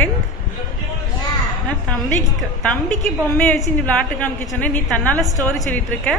And தம்பிக்கு பொம்மையை வச்சு நீ விளையாட்டு காமிக்க சொன்ன, நீ தன்னால ஸ்டோரி சொல்லிட்டு இருக்க.